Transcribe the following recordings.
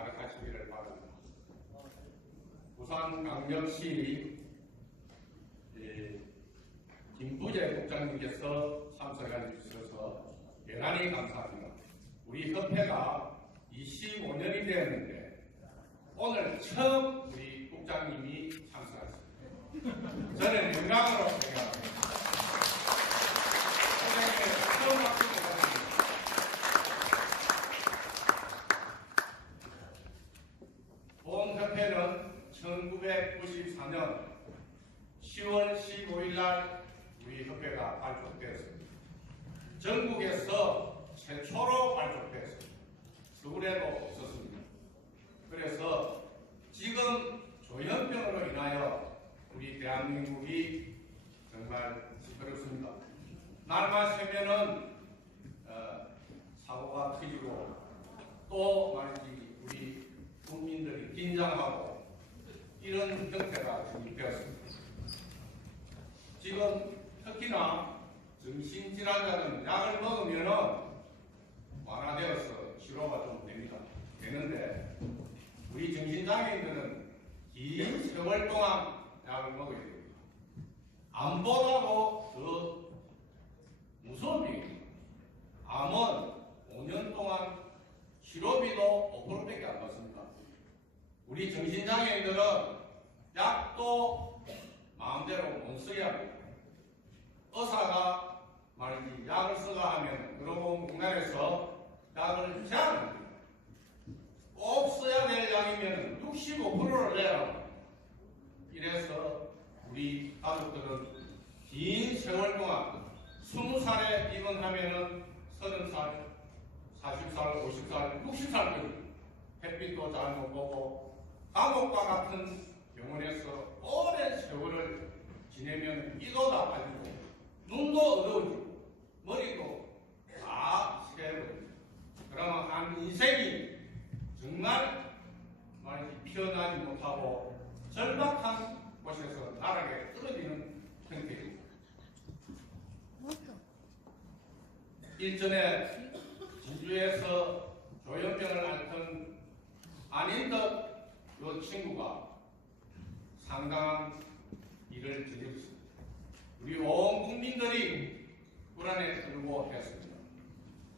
가득하시기를 바랍니다. 부산 강력시 예, 김부재 국장님께서 참석해 주셔서 대단히 감사합니다. 우리 협회가 25년이 되었는데 오늘 처음 우리 국장님이 참석하셨습니다. 저는 영광으로 생각합니다. 국장님의 처음 박수 부탁드립니다. 본협회는 1994년 10월 15일 날 우리 협회가 발족되었습니다. 전국에서 최초로 발족되었습니다. 서울에도 없었습니다. 그래서 지금 조현병으로 인하여 우리 대한민국이 정말 시끄럽습니다. 날만 새면은 어, 사고가 터지고 또 말이지 우리 국민들이 긴장하고 이런 형태가 진입되었습니다. 지금 특히나 정신질환자는 약을 먹으면은 완화되어서 치료가 좀 됩니다. 되는데 우리 정신장애인들은 긴 세월 동안 약을 먹어야 됩니다. 암보다도 더 무서운 병입니다. 암은 5년 동안 치료비도 5%밖에 안 받습니다. 우리 정신장애인들은 약도 마음대로 못 써야 합니다. 의사가 말이지 약을 쓰가 하면 그러고 공간에서 약을 제한합니다. 꼭 써야 될 약이면 65%를 내야 합니다. 이래서 우리 가족들은 긴 세월 동안 20살에 입원하면은 30살, 40살, 50살, 60살까지 햇빛도 잘 못 보고 감옥과 같은 병원에서 오랜 세월을 지내면 이도 다 빠지고 눈도 어두워지고 머리도 다 새버립니다. 그러면 한 인생이 정말 말이지 피어나지 못하고 절박한 곳에서 나락에 떨어지는 형태입니다. 일전에 진주에서 조현병을 앓던 안인덕 요 친구가 상당한 일을 저질렀습니다. 우리 온 국민들이 불안에 들고 했습니다.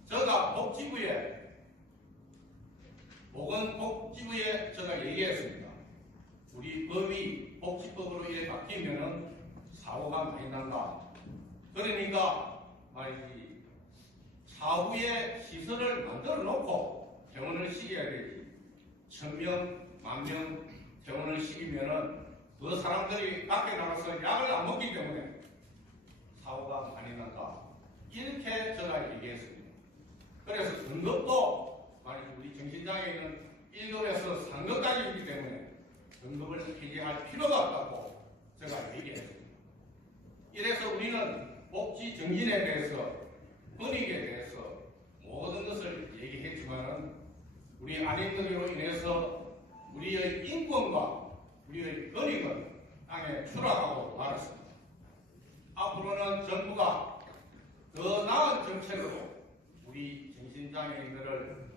제가 복지부에 보건복지부에 제가 얘기했습니다. 우리 법이 복지법으로 이래 바뀌면은 사고가 많이 난다. 그러니까 말이지 사후에 시설을 만들어 놓고 병원을 시켜야 되지. 천명, 만명 병원을 시키면은 그 사람들이 밖에 나가서 약을 안 먹기 때문에 사고가 많이 난다. 이렇게 제가 얘기했습니다. 그래서 등급도 말이지 우리 정신장애인은 1급에서 3급까지 있기 때문에 등급을 폐지할 필요가 없다고 제가 얘기했습니다. 이래서 우리는 복지 정신에 대해서 권익에 대해서 모든 것을 얘기했지만은 우리 안인들로 인해서 우리의 인권과 우리의 권익은 땅에 추락하고 말았습니다. 앞으로는 정부가 더 나은 정책으로 우리 정신장애인들을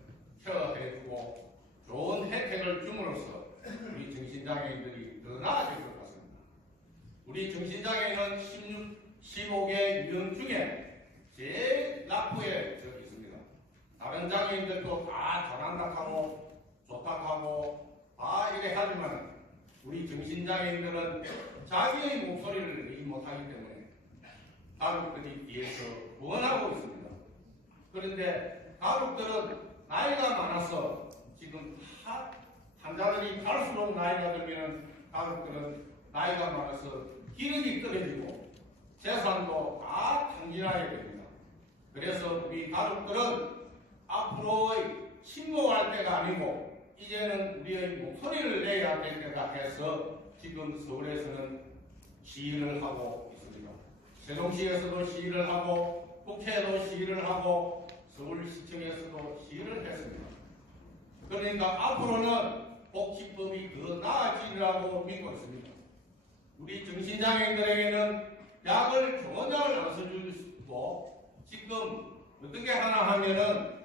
케어해주고 좋은 혜택을 줌으로써 우리 정신장애인들이 더 나아질 것 같습니다. 우리 정신장애인은 16, 15개 유형 중에 제일 낙후에 저 있습니다. 다른 장애인들도 다 잘한다 하고 좋다 하고 다 이래 하지만 우리 정신장애인들은 자기의 목소리를 내지 못하기 때문에 가족들이 뒤에서 원하고 있습니다. 그런데 가족들은 나이가 많아서 지금 하- 환자들이 갈수록 나이가 들면 가족들은 나이가 많아서 기력이 떨어지고 재산도 다 탕진하게 됩니다. 그래서 우리 가족들은 앞으로의 침묵할 때가 아니고 이제는 우리의 목소리를 내야 될 때다 해서 지금 서울에서는 시위를 하고 있습니다. 세종시에서도 시위를 하고 국회에도 시위를 하고 서울시청에서도 시위를 했습니다. 그러니까 앞으로는 복지법이 더 나아지리라고 믿고 있습니다. 우리 정신장애인들에게는 약을 조장을 안 써주고 지금 어떻게 하나 하면은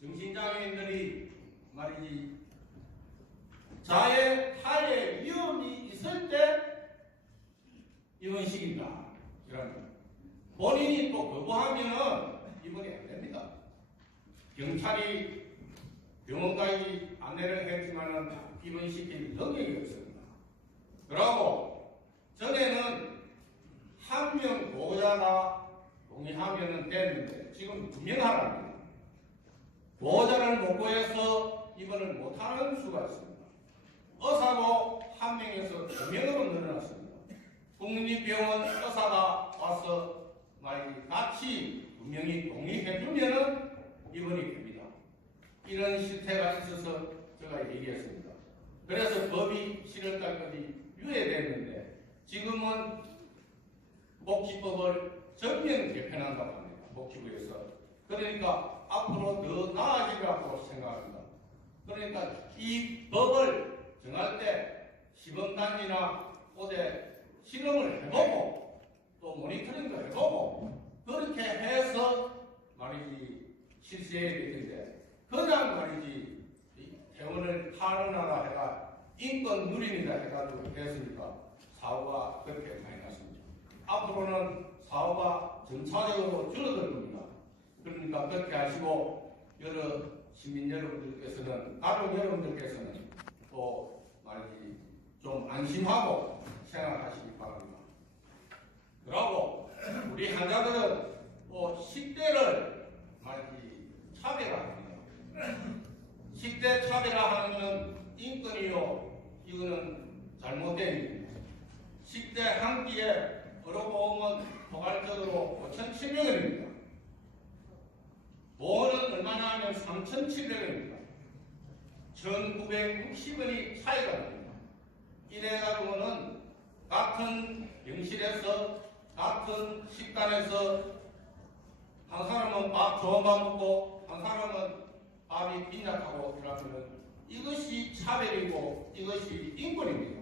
정신장애인들이 말이지 자해, 타해 위험이 있을 때 이런 식입니다. 이런 본인이 또 거부하면은 이번이 안 됩니다. 경찰이 병원까지 안내를 했지만은 입원시킬 능력이 없습니다. 그러고 전에는 한 명 보호자가 동의하면 됐는데 지금 두 명 하랍니다. 보호자를 못 구해서 입원을 못하는 수가 있습니다. 의사도 한 명에서 두 명으로 늘어났습니다. 국립병원 의사가 와서 말이 같이 두 명이 동의해주면은 입원이 됩니다. 이런 실태가 있어서 제가 얘기했습니다. 그래서 법이 7월달까지 유예됐는데 지금은 복지법을 전면 개편한다고 합니다. 복지부에서. 그러니까 앞으로 더 나아지리라고 생각합니다. 그러니까 이 법을 정할 때 시범단지나 어제 실험을 해보고 또 모니터링도 해보고 그렇게 해서 말이지 실시해야 되는데 그냥 말이지 이 퇴원을 탈원하라 해가 인권 누린이다 해가지고 했으니까 사고가 그렇게 많이 났습니다. 앞으로는 사고가 점차적으로 줄어들 겁니다. 그러니까 그렇게 하시고 여러 시민 여러분들께서는 가족 여러분들께서는 또 말이지 좀 안심하고 생각하시기 바랍니다. 그리고 우리 환자들은 또 식대를 말이지 차별합니다. 식대 차별화하는 인권이요 이거는 잘못된 일입니다. 식대 한 끼에 걸어보면 포괄적으로 5,700원입니다. 보험은 얼마나 하면 3,700원입니다. 1,960원이 차이가 납니다. 이래가지고는 같은 병실에서 같은 식단에서 한 사람은 밥 좋은 밥 먹고 한 사람은 밥이 빈약하고 그러면 이것이 차별이고 이것이 인권입니다.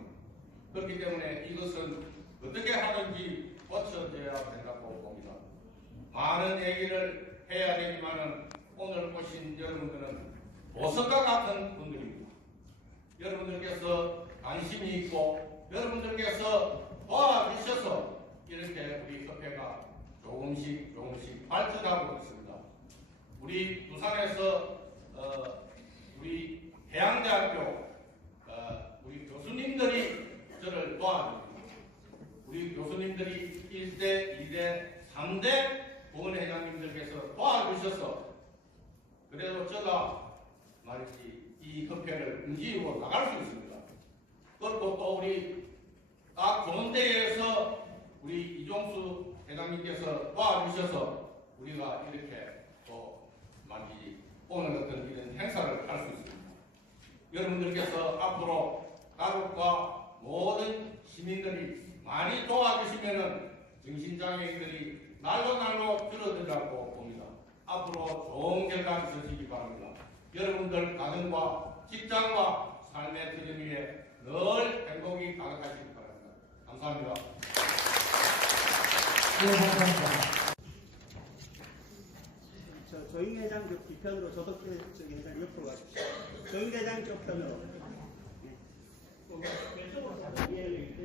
그렇기 때문에 이것은 어떻게 하든지 고쳐져야 된다고 봅니다. 많은 얘기를 해야 되지만은 오늘 오신 여러분들은 보석과 같은 분들입니다. 여러분들께서 관심이 있고 여러분들께서 도와주셔서 이렇게 우리 협회가 조금씩 조금씩 발전하고 있습니다. 우리 부산에서 어, 우리 해양대학교 어, 우리 교수님들이 저를 도와줍니다. 우리 교수님들이 1대, 2대, 3대 보건회장님들께서 도와주셔서 그래도 제가 말이지 이 협회를 움직이고 나갈 수 있습니다. 그리고 또 우리 각 좋은 데에서 우리 이종수 회장님께서 도와주셔서 우리가 이렇게 또 말이지 오늘 어떤 이런 행사를 할 수 있습니다. 여러분들께서 앞으로 가족과 모든 시민들이 많이 도와주시면은 정신장애인들이 날로 날로 줄어들라고 봅니다. 앞으로 좋은 결과 있으시기 바랍니다. 여러분들 가정과 직장과 삶의 터전 위에 늘 행복이 가득하시기 바랍니다. 감사합니다. 네, 감사합니다. 저 조영 회장 그 뒤편으로 조덕 저기 회장 옆으로 가십시오. 조영 회장 쪽 편으로. 예, 안 보이겠습